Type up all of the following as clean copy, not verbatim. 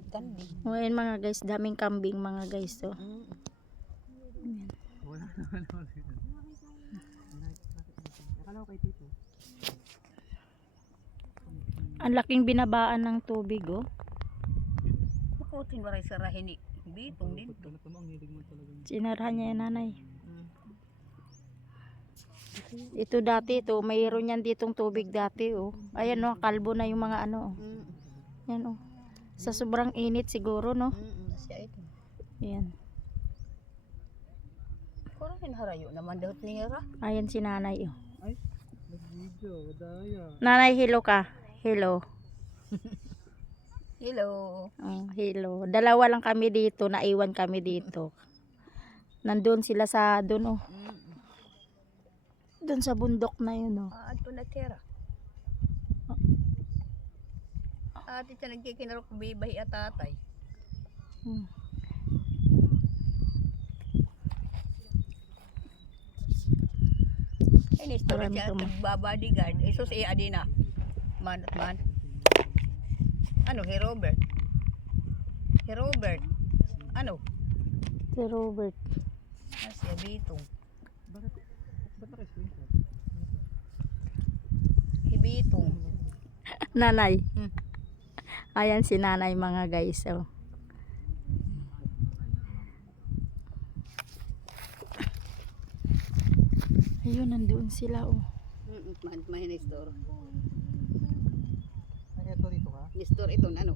at kambing. O ayan mga guys, daming kambing mga guys. So. Wala naman ako. Akala ko kay Tito. Ang laking binabaan ng tubig oh. Makutin maray sa rahini. Bitong din to. Sinarahan niya yan nanay. Ito dati ito, mayroon yan ditong tubig dati oh. Ayan oh, kalbo na yung mga ano oh. Yan oh. Sa sobrang init siguro no. Siya ito. Ayan. Kurahin harayo naman dahot niya ra. Ayan si nanay oh. Ay, nag-video, daya. Nanay, hello ka. Hello. Hello. Oh, hello. Dalawa lang kami dito, naiwan kami dito. Nandun sila sa doon oh. Doon sa bundok na yun oh. Ato na tira. Ati siya nagkikinarok bibay at tatay. Ini story Marami siya kang- nagbabadigan. Isos adina. Man at man. Ano, si Robert? Si Robert. Ano? Si Robert. Si Bitong. Ba't naka-screenshot? Si Bitong. Nanay. Hmm. Ayan si nanay mga guys oh. Ayun, nandoon sila oh. Man ni store. Ay, ito dito ka? Ni store ito ano?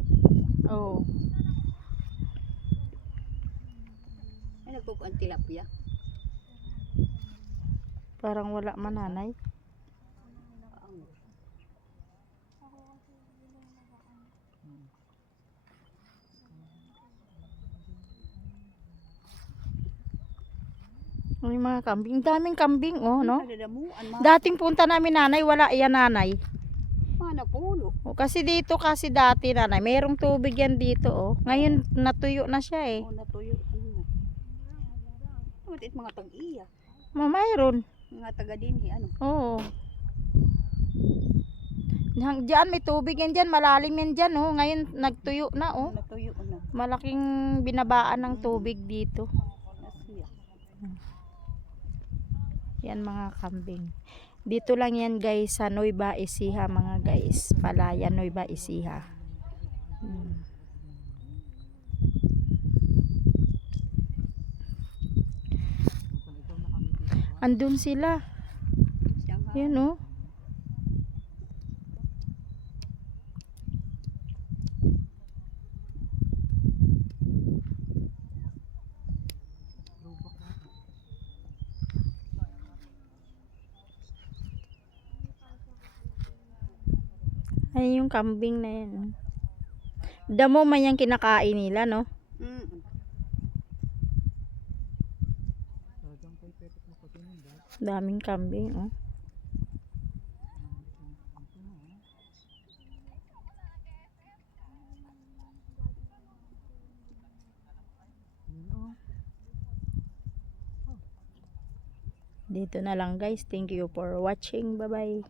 Oh. Ay nagkukuan tilapia. Parang wala man nanay. May mga kambing, daming kambing oh, no? Kadadamuan Dating punta namin nanay, wala iyan nanay. mana puno. O, kasi dito kasi dati nanay, mayroong tubig yan dito oh. Ngayon natuyo na siya eh. O natuyo ano na. Utit mga tag-iya. Mayroon. Mga taga dinhi ano. Oo. Diyan may tubig yan dyan, malalim yan dyan oh. Ngayon nagtuyo na oh. Natuyo na. Malaking binabaan ng tubig dito. Nasiya. Yan mga kambing. Dito lang yan guys sa Nueva Ecija mga guys. Palayan Nueva Ecija. Andun sila. Shanghai. Yan oh. Ay yung kambing na yan. Damo man yung kinakain nila no. Daming kambing oh. Dito na lang guys. Thank you for watching. Bye bye.